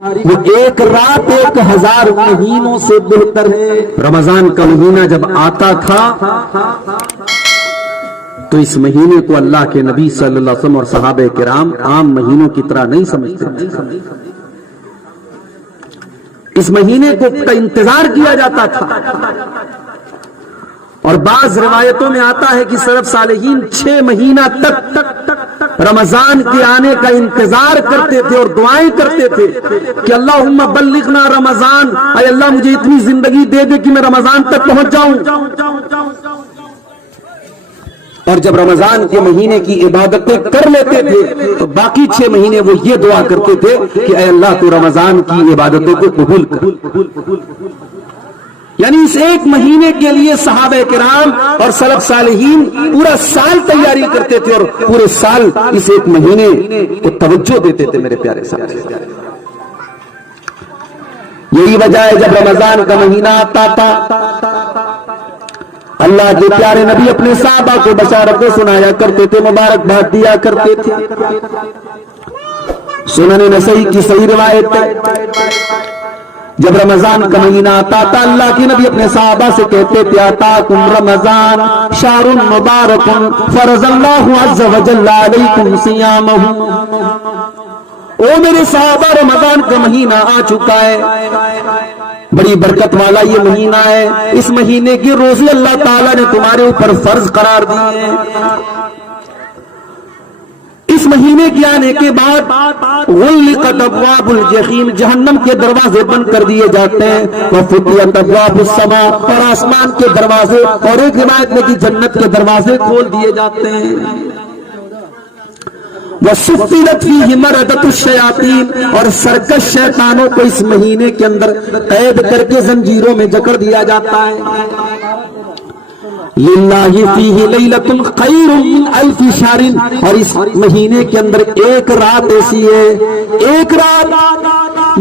وہ ایک رات 1000 مہینوں سے بہتر ہے۔ رمضان کا مہینہ جب آتا تھا تو اس مہینے کو اللہ کے نبی صلی اللہ علیہ وسلم اور صحابہ کرام عام مہینوں کی طرح نہیں سمجھتے تھے۔ اس مہینے کو کا انتظار کیا جاتا تھا، اور بعض روایتوں میں آتا ہے کہ سلف صالحین 6 مہینہ تک رمضان کے آنے کا انتظار کرتے تھے اور دعائیں کرتے تھے کہ اللہم بلغنا رمضان، اے اللہ مجھے اتنی زندگی دے دے کہ میں رمضان تک پہنچ جاؤں۔ اور جب رمضان کے مہینے کی عبادتیں کر لیتے تھے تو باقی 6 مہینے وہ یہ دعا کرتے تھے کہ اے اللہ تو رمضان کی عبادتوں کو قبول کر۔ یعنی اس ایک مہینے کے لیے صحابہ کرام اور سلف صالحین پورا سال تیاری کرتے تھے اور پورے سال اس ایک مہینے کو توجہ دیتے تھے۔ میرے پیارے ساتھی، یہی وجہ ہے جب رمضان کا مہینہ آتا تھا اللہ کے پیارے نبی اپنے صحابہ کو بشارتیں سنایا کرتے تھے، مبارکباد دیا کرتے تھے۔ سنن نسائی کی صحیح روایت ہے، جب رمضان کا مہینہ آتا تھا اللہ کے نبی اپنے صحابہ سے کہتے تھے آتاکم رمضان شہر مبارک فرض اللہ عز وجل علیکم صیامہ۔ او میرے صحابہ، رمضان کا مہینہ آ چکا ہے، بڑی برکت والا یہ مہینہ ہے، اس مہینے کی روزے اللہ تعالیٰ نے تمہارے اوپر فرض قرار دی ہے۔ اس مہینے کے آنے کے بعد غلقت ابواب الجحیم، جہنم کے دروازے بند کر دیے جاتے ہیں، وفتحت ابواب السماء، اور آسمان کے دروازے اور ایک روایت میں کہ جنت کے دروازے کھول دیے جاتے ہیں۔ وَسُفِّلَتْ فِيهِ مَرَدَةُ الشَّيَاطِينِ، اور سرکش شیطانوں کو اس مہینے کے اندر قید کر کے زنجیروں میں جکڑ دیا جاتا ہے۔ لِلَّهِ فِيهِ لَيْلَةٌ خَيْرٌ مِّنْ أَلْفِ شَهْرٍ، اور اس مہینے کے اندر ایک رات ایسی ہے، ایک رات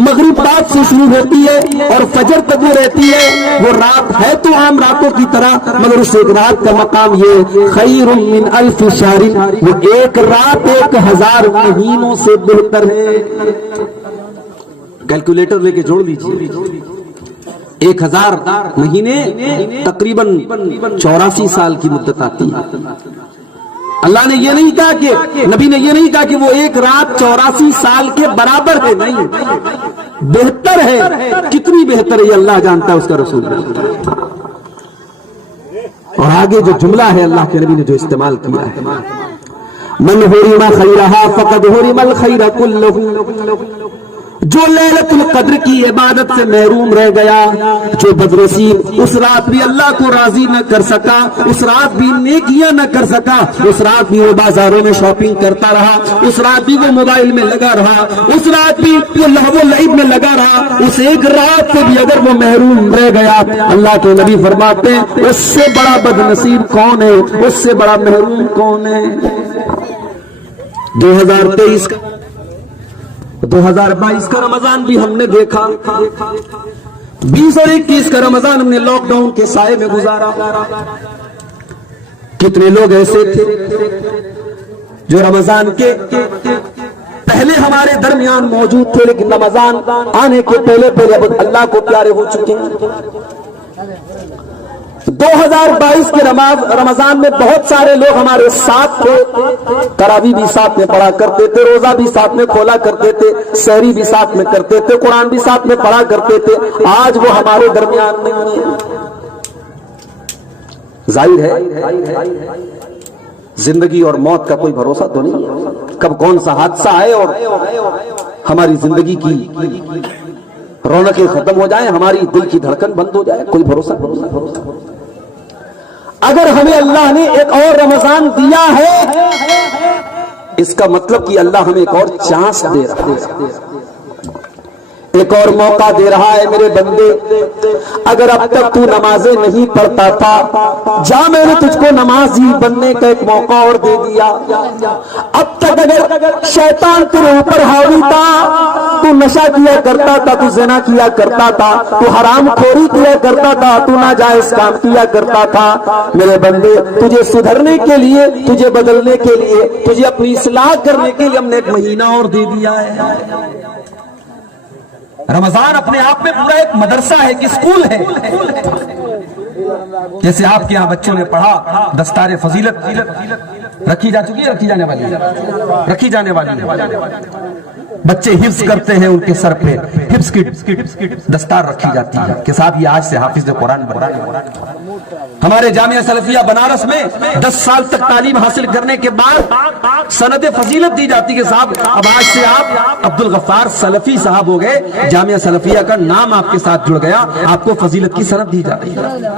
مغرب بعد سے شروع ہوتی ہے اور فجر تک وہ رہتی ہے۔ وہ رات ہے تو عام راتوں کی طرح، مگر اس ایک رات کا مقام یہ خیر من الف شہر، وہ ایک رات 1000 مہینوں سے بہتر ہے۔ کیلکولیٹر لے کے جوڑ لیجیے، 1000 مہینے تقریباً 84 سال کی مدت آتی ہے۔ اللہ نے یہ نہیں کہا کہ نبی نے یہ نہیں کہا کہ وہ ایک رات 84 سال کے برابر ہے، نہیں، بہتر ہے۔ کتنی بہتر ہے یہ اللہ جانتا ہے، اس کا رسول جانتا ہے۔ اور آگے جو جملہ ہے اللہ کے نبی نے جو استعمال کیا ہے، من حرم خیرہا فقد حرم الخیر کلہ، جو لیلۃ القدر کی عبادت سے محروم رہ گیا، جو بدنصیب اس رات بھی اللہ کو راضی نہ کر سکا، اس رات بھی نیکیاں نہ کر سکا، اس رات بھی وہ بازاروں میں شاپنگ کرتا رہا، اس رات بھی وہ موبائل میں لگا رہا، اس رات بھی وہ لہو و لعب میں لگا رہا، اس ایک رات سے بھی اگر وہ محروم رہ گیا، اللہ کے نبی فرماتے ہیں اس سے بڑا بدنصیب کون ہے، اس سے بڑا محروم کون ہے۔ 2022 کا رمضان بھی ہم نے دیکھا، 20 اور 21 کا رمضان ہم نے لاک ڈاؤن کے سائے میں گزارا۔ کتنے لوگ ایسے تھے جو رمضان کے پہلے ہمارے درمیان موجود تھے، لیکن رمضان آنے کے پہلے اللہ کو پیارے ہو چکے ہیں۔ 2022 کے رمضان میں بہت سارے لوگ ہمارے ساتھ تھے، تراویح بھی ساتھ میں پڑھا کرتے تھے، روزہ بھی ساتھ میں کھولا کرتے تھے، سحری بھی ساتھ میں کرتے تھے، قرآن بھی ساتھ میں پڑھا کرتے تھے۔ آج وہ ہمارے درمیان نہیں ہے۔ ظاہر ہے زندگی اور موت کا کوئی بھروسہ تو نہیں ہے، کب کون سا حادثہ آئے اور ہماری زندگی کی رونقیں ختم ہو جائیں، ہماری دل کی دھڑکن بند ہو جائے، کوئی بھروسہ۔ اگر ہمیں اللہ نے ایک اور رمضان دیا ہے، اس کا مطلب کہ اللہ ہمیں ایک اور چانس دے رہا ہے، ایک اور موقع دے رہا ہے۔ میرے بندے، اگر اب تک تو نمازیں نہیں پڑھتا تھا، جا، میں نے تجھ کو نمازی بننے کا ایک موقع اور دے دیا۔ اب تک اگر شیطان تیرے اوپر حاوی تھا، تو نشہ کیا کرتا تھا، تو زنا کیا کرتا تھا، تو حرام خوری کیا کرتا تھا، تو ناجائز کام کیا کرتا تھا، میرے بندے تجھے سدھرنے کے لیے، تجھے بدلنے کے لیے، تجھے اپنی اصلاح کرنے کے لیے ہم نے ایک مہینہ اور دے دیا ہے۔ رمضان اپنے آپ میں پورا ایک مدرسہ ہے، ایک اسکول ہے. جیسے آپ کے یہاں بچوں نے پڑھا دستار فضیلت رکھی جا چکی ہے، رکھی جانے والی بچے حفظ کرتے ہیں، ان کے سر پہ حفظ کی دستار رکھی جاتی ہے کہ صاحب یہ آج سے حافظ قرآن بن رہا ہے. ہمارے جامعہ سلفیہ بنارس میں 10 سال تک تعلیم حاصل کرنے کے بعد سند فضیلت دی جاتی ہے کہ صاحب اب آج سے آپ عبدالغفار سلفی صاحب ہو گئے، جامعہ سلفیہ کا نام آپ کے ساتھ جڑ گیا، آپ کو فضیلت کی سند دی جا رہی ہے.